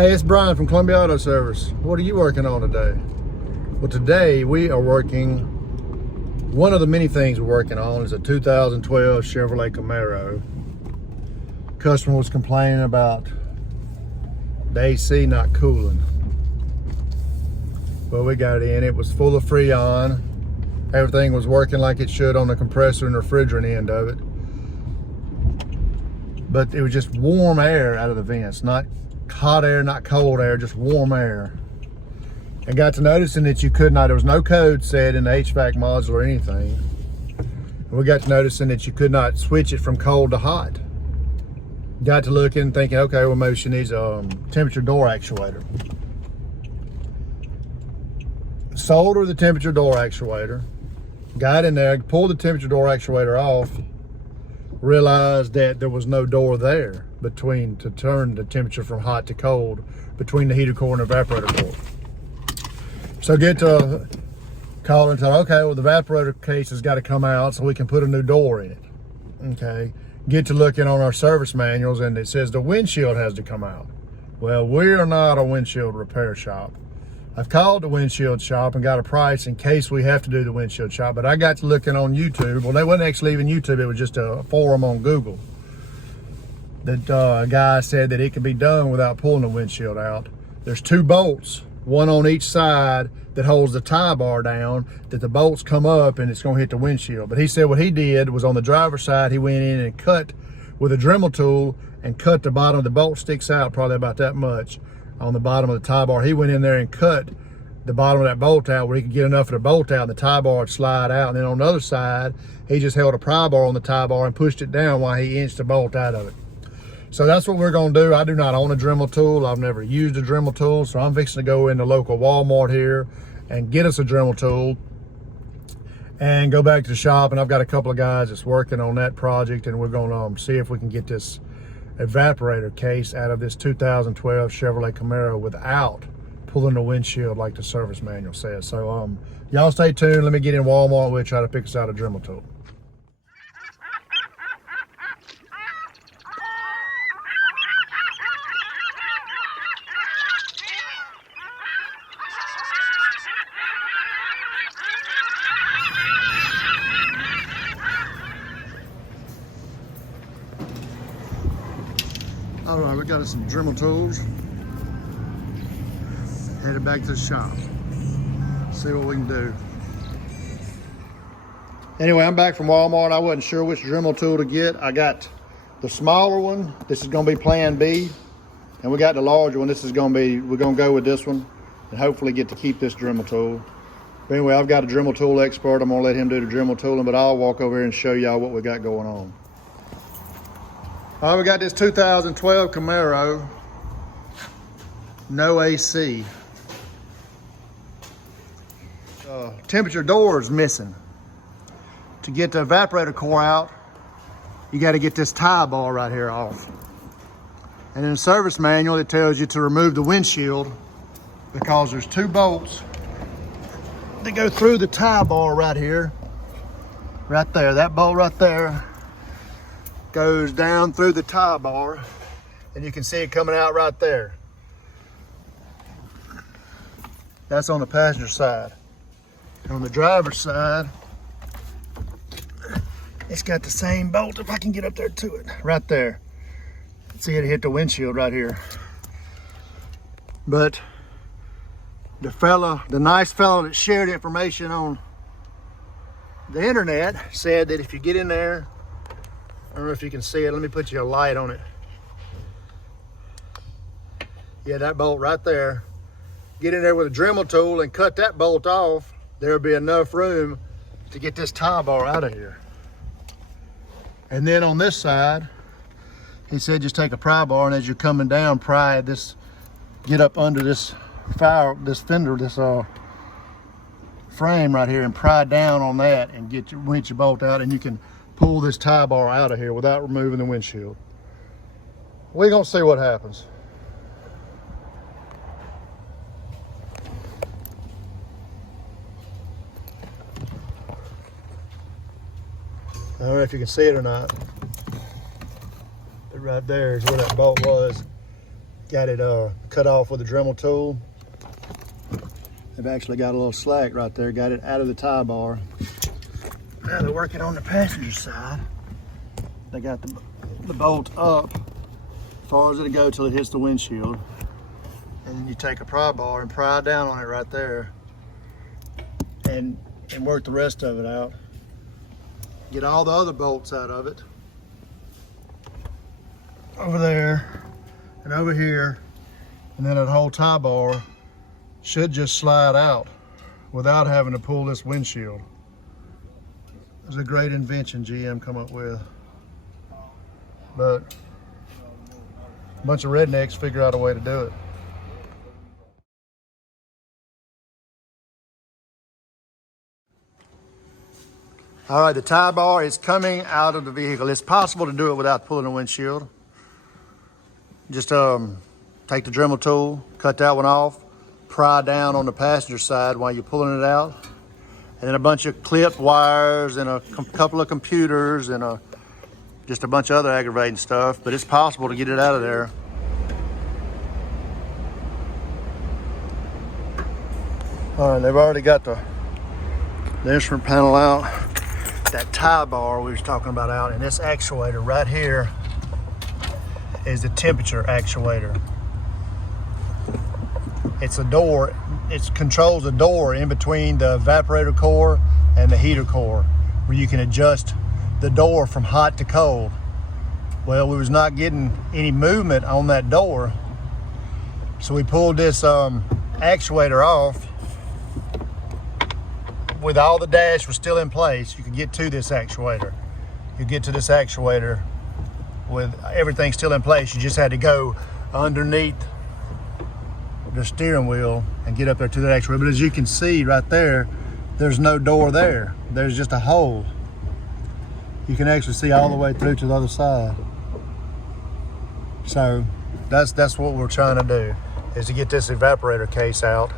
Hey, it's Brian from Columbia Auto Service. What are you working on today? Well, today we are working, one of the many things we're working on is a 2012 Chevrolet Camaro. Customer was complaining about the AC not cooling. Well, we got it in. It was full of Freon. Everything was working like it should on the compressor and refrigerant end of it. But it was just warm air out of the vents, not hot air, not cold air, just warm air. And got to noticing that you could not, there was no code set in the HVAC module or anything. And we got to noticing that you could not switch it from cold to hot. Got to looking, thinking, okay, well, maybe she needs a temperature door actuator. Sold her the temperature door actuator. Got in there, pulled the temperature door actuator off, realized that there was no door there between to turn the temperature from hot to cold between the heater core and the evaporator core. So get to call and tell, okay, well, the evaporator case has got to come out so we can put a new door in it. Okay, get to looking on our service manuals and it says the windshield has to come out. Well, we're not a windshield repair shop. I've called the windshield shop and got a price in case we have to do the windshield shop, but I got to looking on YouTube. Well, they wasn't actually even YouTube, it was just a forum on Google. That a guy said that it could be done without pulling the windshield out. There's two bolts, one on each side that holds the Tiebar down, that the bolts come up and it's gonna hit the windshield. But he said what he did was on the driver's side, he went in and cut with a Dremel tool and cut the bottom. The bolt sticks out probably about that much on the bottom of the Tiebar. He went in there and cut the bottom of that bolt out where he could get enough of the bolt out and the Tiebar would slide out. And then on the other side, he just held a pry bar on the Tiebar and pushed it down while he inched the bolt out of it. So that's what we're gonna do. I do not own a Dremel tool. I've never used a Dremel tool. So I'm fixing to go in the local Walmart here and get us a Dremel tool and go back to the shop. And I've got a couple of guys that's working on that project and we're gonna see if we can get this evaporator case out of this 2012 Chevrolet Camaro without pulling the windshield like the service manual says. So y'all stay tuned. Let me get in Walmart. We'll try to pick us out a Dremel tool. All right, we got us some Dremel tools. Headed back to the shop. See what we can do. Anyway, I'm back from Walmart. I wasn't sure which Dremel tool to get. I got the smaller one. This is gonna be Plan B. And we got the larger one. This is gonna be, we're gonna go with this one and hopefully get to keep this Dremel tool. But anyway, I've got a Dremel tool expert. I'm gonna let him do the Dremel tooling, but I'll walk over here and show y'all what we got going on. All right, we got this 2012 Camaro, no AC. Temperature door is missing. To get the evaporator core out, you got to get this Tiebar right here off. And in the service manual, it tells you to remove the windshield because there's two bolts that go through the Tiebar right here, right there. That bolt right there goes down through the Tiebar, and you can see it coming out right there. That's on the passenger side. And on the driver's side, it's got the same bolt, if I can get up there to it, right there. See it hit the windshield right here. But the nice fellow that shared information on the internet said that if you get in there, I don't know if you can see it. Let me put you a light on it. Yeah, that bolt right there. Get in there with a Dremel tool and cut that bolt off. There'll be enough room to get this Tiebar out of here. And then on this side, he said just take a pry bar and as you're coming down, pry this, get up under this fender, this frame right here and pry down on that and get your winch bolt out, and you can pull this Tiebar out of here without removing the windshield. We're gonna see what happens. I don't know if you can see it or not, but right there is where that bolt was. Got it cut off with a Dremel tool. They've actually got a little slack right there. Got it out of the tie bar. Now they're working on the passenger side. They got the bolt up as far as it'll go till it hits the windshield. And then you take a pry bar and pry down on it right there and work the rest of it out. Get all the other bolts out of it. Over there and over here. And then that whole tie bar should just slide out without having to pull this windshield. It was a great invention GM come up with. But a bunch of rednecks figure out a way to do it. All right, the tie bar is coming out of the vehicle. It's possible to do it without pulling the windshield. Just take the Dremel tool, cut that one off, pry down on the passenger side while you're pulling it out. And then a bunch of clip wires and a couple of computers and just a bunch of other aggravating stuff, but it's possible to get it out of there. All right, they've already got the instrument panel out. That tie bar we was talking about out, and this actuator right here is the temperature actuator. It's a door, it controls the door in between the evaporator core and the heater core, where you can adjust the door from hot to cold. Well, we was not getting any movement on that door, so we pulled this actuator off. With all the dash was still in place, you could get to this actuator. You get to this actuator with everything still in place. You just had to go underneath the steering wheel and get up there to that actuator. But as you can see right there, there's no door there. There's just a hole. You can actually see all the way through to the other side. So that's what we're trying to do, is to get this evaporator case out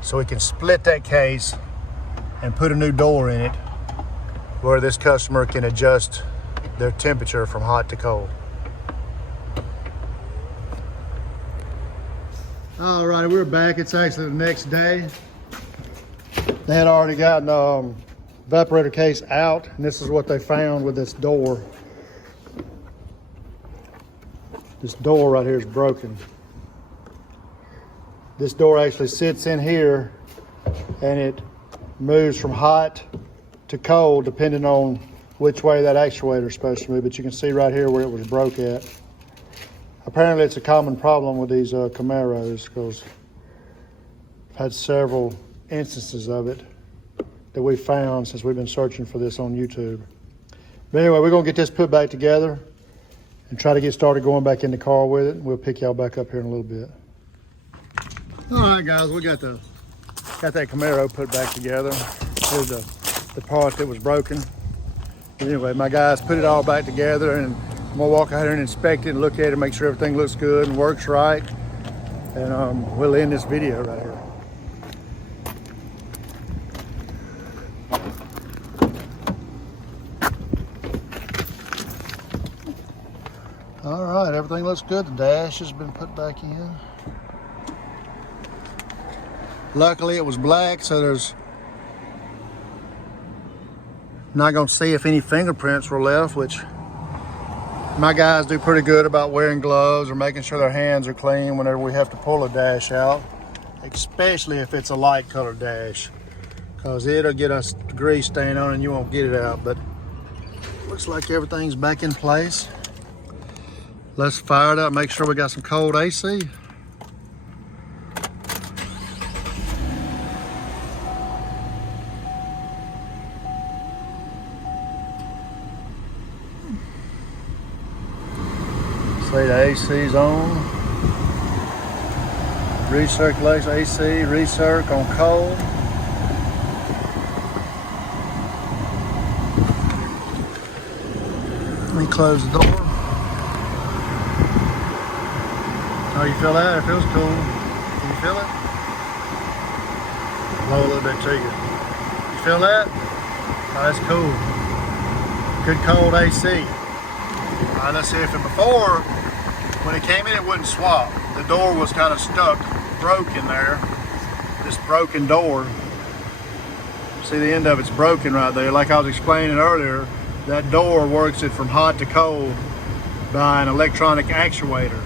so we can split that case and put a new door in it where this customer can adjust their temperature from hot to cold. All right, we're back. It's actually the next day. They had already gotten evaporator case out, and this is what they found with this door. This door right here is broken. This door actually sits in here, and it moves from hot to cold depending on which way that actuator is supposed to move. But you can see right here where it was broke at. Apparently it's a common problem with these Camaros, because I've had several instances of it that we found since we've been searching for this on YouTube. But anyway, we're gonna get this put back together and try to get started going back in the car with it. We'll pick y'all back up here in a little bit. All right, guys, we got that Camaro put back together. Here's the part that was broken. Anyway, my guys put it all back together, and I'm gonna walk out here and inspect it and look at it, make sure everything looks good and works right. And we'll end this video right here. All right, everything looks good. The dash has been put back in. Luckily it was black, so there's not gonna see if any fingerprints were left, which my guys do pretty good about wearing gloves or making sure their hands are clean whenever we have to pull a dash out, especially if it's a light colored dash, because it'll get a grease stain on it and you won't get it out. But looks like everything's back in place. Let's fire it up, make sure we got some cold AC. Say the AC's on. Recirculation AC, recirc on cold. Let me close the door. Oh, you feel that? It feels cool. Can you feel it? Blow a little bit to you. You feel that? Oh, that's cool. Good cold AC. All right, let's see if it before When it came in, it wouldn't swap. The door was kind of stuck, broke in there. This broken door. See, the end of it's broken right there. Like I was explaining earlier, that door works it from hot to cold by an electronic actuator.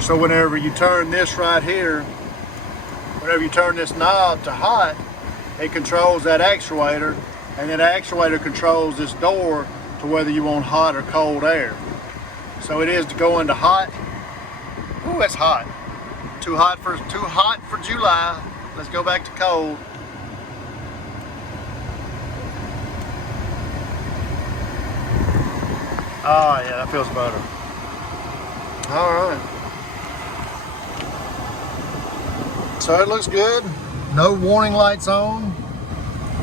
So whenever you turn this right here, whenever you turn this knob to hot, it controls that actuator, and that actuator controls this door to whether you want hot or cold air. So it is to go into hot. Ooh, it's hot. Too hot for July. Let's go back to cold. Oh yeah, that feels better. All right. So it looks good. No warning lights on.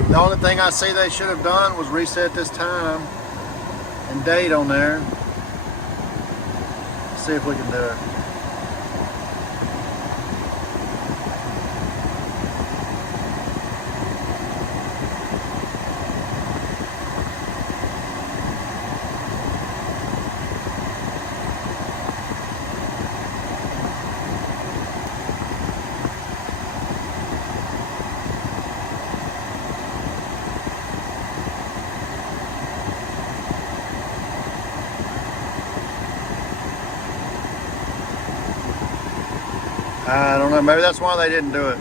The only thing I see they should have done was reset this time and date on there. See if we can do it. I don't know, maybe that's why they didn't do it.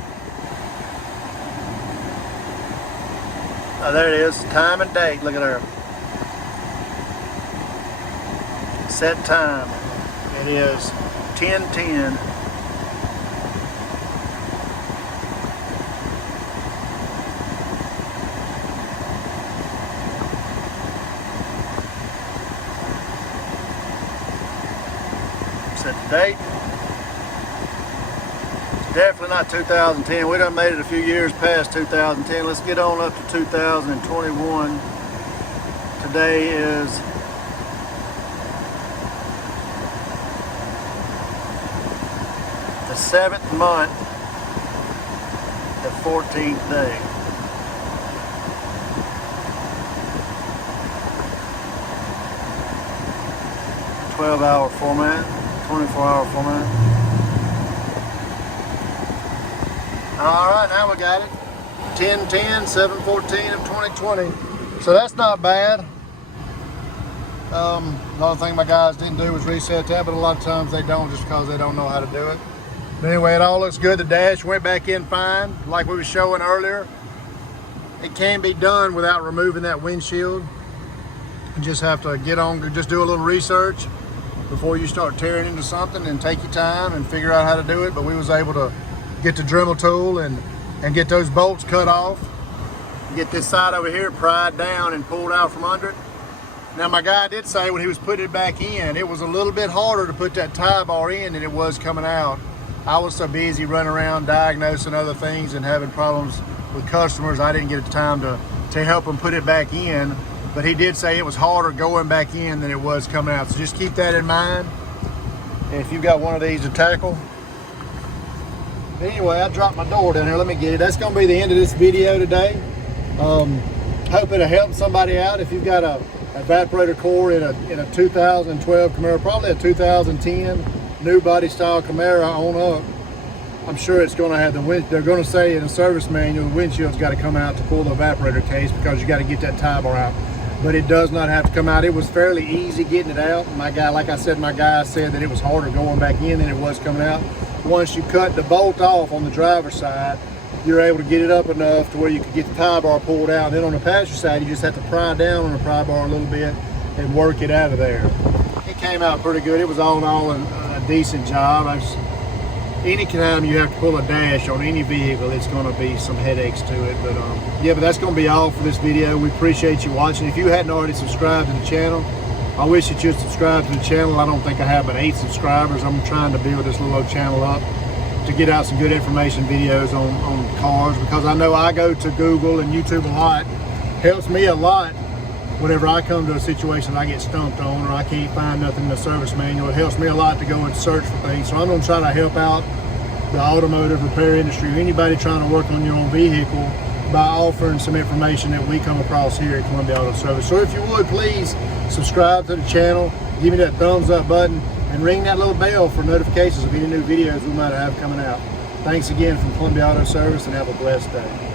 Oh, there it is, time and date, look at there. Set time, it is 10:10. Set the date. Definitely not 2010. We done made it a few years past 2010. Let's get on up to 2021. Today is the 7th month, the 14th day. "12-hour format, 24-hour format. All right, now we got it. 10:10, 7/14 of 2020. So that's not bad. The only thing my guys didn't do was reset that, but a lot of times they don't just because they don't know how to do it. But anyway, it all looks good. The dash went back in fine, like we were showing earlier. It can be done without removing that windshield. You just have to get on, just do a little research before you start tearing into something, and take your time and figure out how to do it. But we was able to get the Dremel tool and get those bolts cut off. Get this side over here pried down and pulled out from under it. Now my guy did say when he was putting it back in, it was a little bit harder to put that Tiebar in than it was coming out. I was so busy running around diagnosing other things and having problems with customers, I didn't get the time to help him put it back in. But he did say it was harder going back in than it was coming out. So just keep that in mind. And if you've got one of these to tackle. Anyway, I dropped my door down here. Let me get it. That's going to be the end of this video today. Hope it'll help somebody out. If you've got a evaporator core in a 2012 Camaro, probably a 2010 new body style Camaro on up, I'm sure it's going to have the wind. They're going to say in the service manual, the windshield's got to come out to pull the evaporator case because you got to get that Tiebar out. But it does not have to come out. It was fairly easy getting it out. My guy, like I said, my guy said that it was harder going back in than it was coming out. Once you cut the bolt off on the driver's side, you're able to get it up enough to where you can get the Tiebar pulled out. And then on the passenger side, you just have to pry down on the pry bar a little bit and work it out of there. It came out pretty good. It was all in all a decent job. Any time you have to pull a dash on any vehicle, it's going to be some headaches to it. But yeah, but that's going to be all for this video. We appreciate you watching. If you hadn't already subscribed to the channel, I wish that you'd subscribe to the channel. I don't think I have but 8 subscribers. I'm trying to build this little old channel up to get out some good information videos on cars, because I know I go to Google and YouTube a lot. Helps me a lot whenever I come to a situation I get stumped on or I can't find nothing in the service manual. It helps me a lot to go and search for things. So I'm going to try to help out the automotive repair industry, or anybody trying to work on your own vehicle, by offering some information that we come across here at Columbia Auto Service. So if you would, please subscribe to the channel, give me that thumbs up button, and ring that little bell for notifications of any new videos we might have coming out. Thanks again from Columbia Auto Service, and have a blessed day.